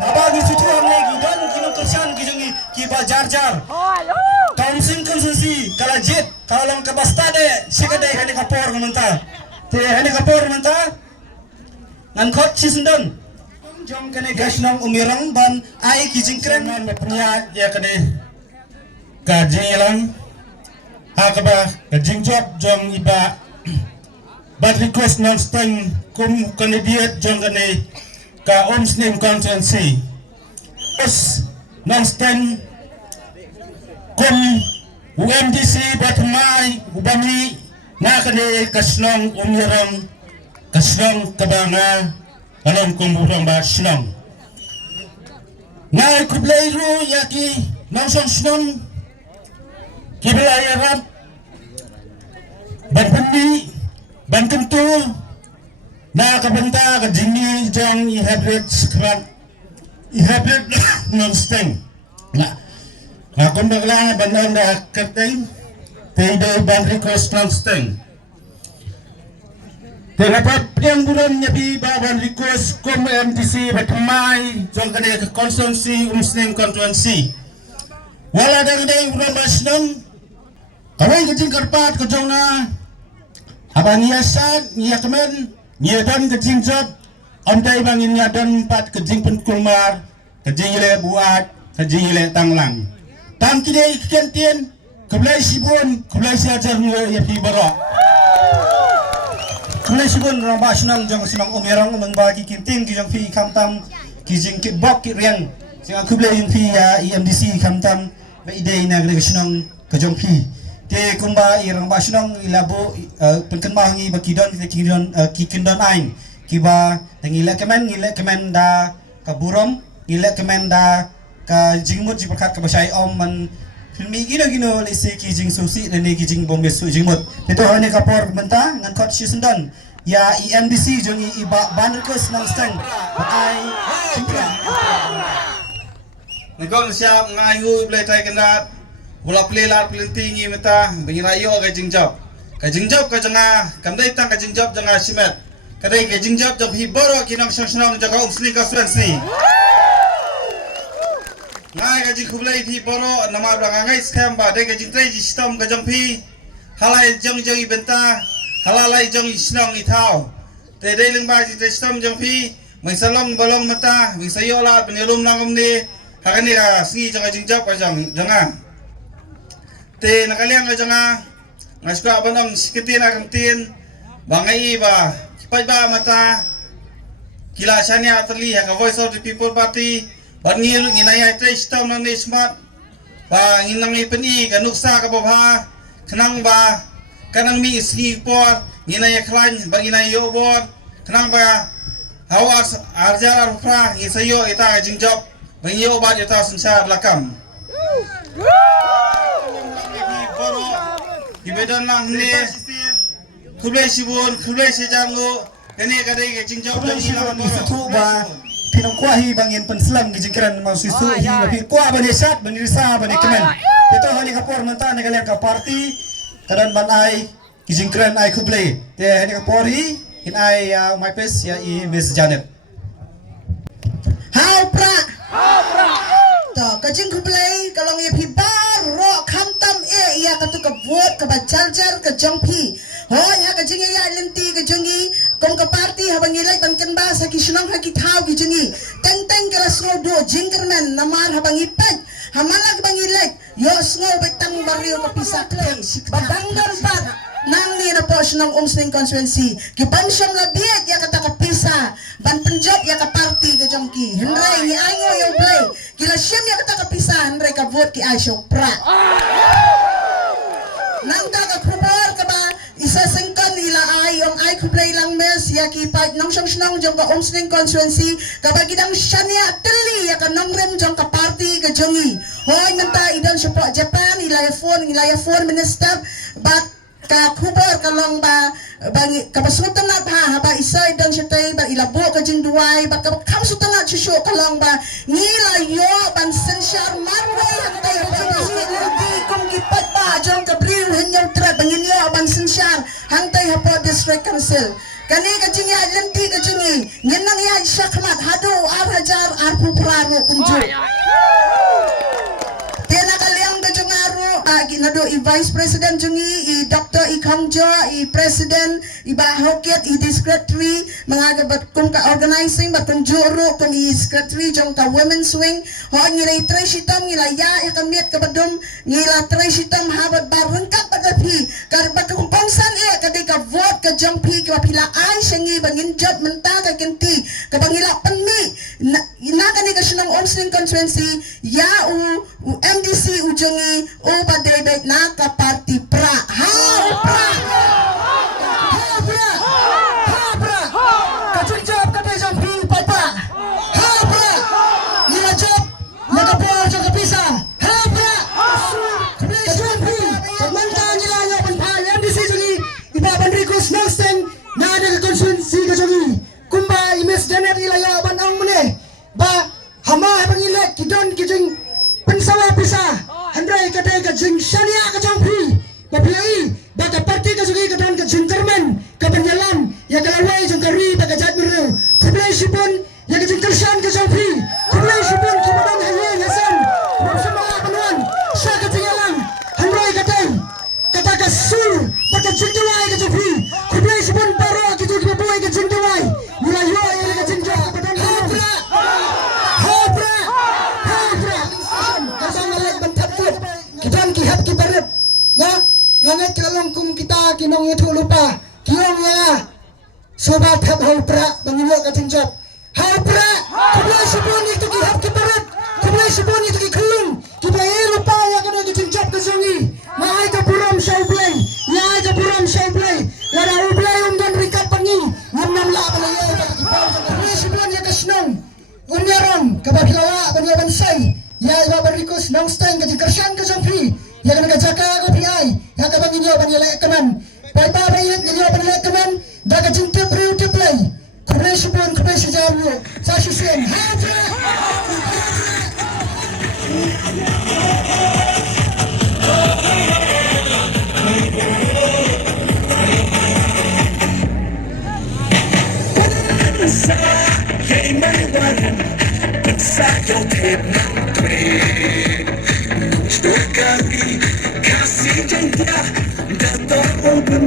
Abang itu tuan lagi dan kino kerjaan kijongi kiba jar. Kaunsin konsensi kalau jet kalau ke bastade sikade hani kapor mentah. Te hani kapor mentah. Ngangkot cisendon. Jom kene gasnong umirang ban ai kijing keren man punya ya kene gaji lang. Hakaba gajing job jom iba. But request non-stang kum kandidat jong kene ka Omsning constituency. Yes, non-stang kum UMDC batmay ubami na kene kasnong umirang kasnong kabanga kalong kumburang ba sinong. Ngay kublayro yaki nangsong sinong kibilayarap batpani Banten tu na kabanta ka jini jang ihybrid skrat ihybrid non-stang na akong bagla bandang da kerteng taydo ban request non-stang dapat yang bulan nyabi baban request kom MTC batmay jong kane ka constituency Muslim constituency wala dang day bulan basnong kawai kajing karpat ka jong na abang niasat niakamen niadan kejing job ontai bangin niadan pat kejing penkulmar kejing ile buat kejing ile tanglang tam kini kentien keblai sibun keblai siajar nyo ya pi barok keblai sibun rong ba sinang jong sinang umirang mengbagi kinting kijong pi kamtam kijing kibok kiriang sing keblai yung pi EMDC kamtam ba ide na gele sinang kejong pi te kumba irang basinong ilabo penkenmahangi bakidon kikindon aing kiba ngile kemen da kaburom ngile kemen da ka jingmut jiperkat ka basai om man filmi gino lisi kijing susi dan ni kijing bombe su jingmut itu hane kapor benta ngan kot sisendon ya EMDC jongi iba banderkes nang steng ai cimpra ngol siap ngayu play tai kendat Wala pelilar pelintingi meta bingirayo ka jingjab ka janga kamdai tang ka jingjab janga simet kadai ka jingjab jab hiboro kinam shangnam jaga umsni ka swensi ngai ka jikublai hiboro nama rangai scam ba dai ka jingtrai ji sistem ka jangpi halai jang ibenta halalai jang isnong ithau te dai lengba ji sistem jangpi maisalom balong meta bisayola penilum nangum ni hakani ka singi janga jingjab ka janga te nakaliang ka janga ngaska banong sikitin akamtin bangai ba kipai ba mata kilasan ya atli ha voice of the people party bangil nginaya tre sistem nang smart ba nginang ipeni kanuksa ka babha kanang ba kanang mi ski por nginaya klan ba nginaya bor kanang ba hawas arjara rufra ngisayo ita jingjab bangiyo ba ita sensar lakam Ibadan lang ni kublai sibun kublai sejango kene kadai ke jingjau dan ina itu ba pinang kuahi bangin penslam gijingkeran mau susu hi tapi kuah bani sat bani risa bani kemen itu hani kapor menta negalian ka party kadan ban ai gijingkeran ai kublai te hani kapori in ai my pes ya i Miss Janet Haupra to kajing kublai kalau ye pibar ro kamtam iya katu ka buat ka bacarjar ka jongpi hoy ha ka jingi ya lenti ka jongi kom ka party habang ilay bangken ba sa kisunang ha kithaw ki jongi teng ka rasno do jingkerman namar habang ipad hamalag bang ilay yo sngo betang barrio ka pisaklay babangdan pat nang ni na portion ng Umsning constituency kipansyong labiat ya kata ka pisa ban penjob ya ka party ka jongki henry ni ayo yo play kila siyam ya kata ka pisa henry ka vote ki Aisyo pra nang ka kubor ka ba isa sengkan nila ay yung ay Kublai lang mes ya kipat nang siyang jong ka Omsling constituency kabagidang syanya teli ya ka nongrem jong ka party ka jongi hoy nanta idan siya po Japan ilaya phone minister bat ka kubar kalong ba bangi kapasutan na ha haba isa idan siya tay ba ilabo ka jing duway ba kamsutan na siya kalong ba nilayo ban sensyar marway hantay hindi kung kipat pa jong ka bril henyaw tra banginyo ban sensyar hantay hapo district council kani ka jing ya lenti ka jingi nyenang ya syakmat hado hajar pupuraro kunjo Tena kaliang ka jong aro ginado i Vice President jungi i Dr. Ikongjo i President i Bahoket i Secretary mga gabat kung ka organizing bat kung juro kung i Secretary jong ka Women's Wing ho ngilay tray sitam ngilay ya ikamit kabadum ngila tray sitam habat barengkat pagapi karbat kung pangsan kadai ka vote ka jong pi ka pila ay syangi bangin job menta ka kinti kabangila panmi na kani ka sinang Omsling constituency ya u MDC ujongi o padebet na ka party pra ha pra kacung job kadai jong pi papa ha pra nila job nakapo jong kapisa ha pra kacung pi pagmanta nila ya panpal MDC jongi iba bandrikus nangsteng na ada constituency ka jongi kumba imes janet ilaya banang mene ba hama pangilek kidon kijing pensawa pisa handrai kadai ka jing syania ka jongpi bapiai baka parti ka sugi kadon ka jinterman ka penyalam ya kalawai jong kari baka jadmiru kublai sipun ya ka jing tersan ka jongpi kublai sipun kibadan hayen hasan bersama panuan sa ka tingalang handrai kadai kata ka sur baka jingdawai ka jongpi kublai sipun paro kitu kibaboy ka jingdawai mulayo ya ka jingja kabadan hapra kitan kihat kibaret ya ngangat kalong kum kita kinong itu lupa kiong ya sobat hab haupra bangilo ka tinjap haupra kublai sipon itu kihat kibaret kublai sipon itu kikulung kibai lupa ya kana tinjap ka zongi mahai ka puram saublai ya ka puram saublai lara ublai dan ringkat pangi ngam la balaya ka kibau kublai sipon ya ka snong unyaron kabakilawa banyaban sai ya iba barikus nang stang ka jingkarsan ka jongpi ya kana jaka ko pi ya ka banginyo banila kaman pai pa bayit ninyo banila kaman da ka jingte priu te play kublai sipon kublai sijawu sa sisen ha kasih cinta datang open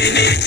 Jadi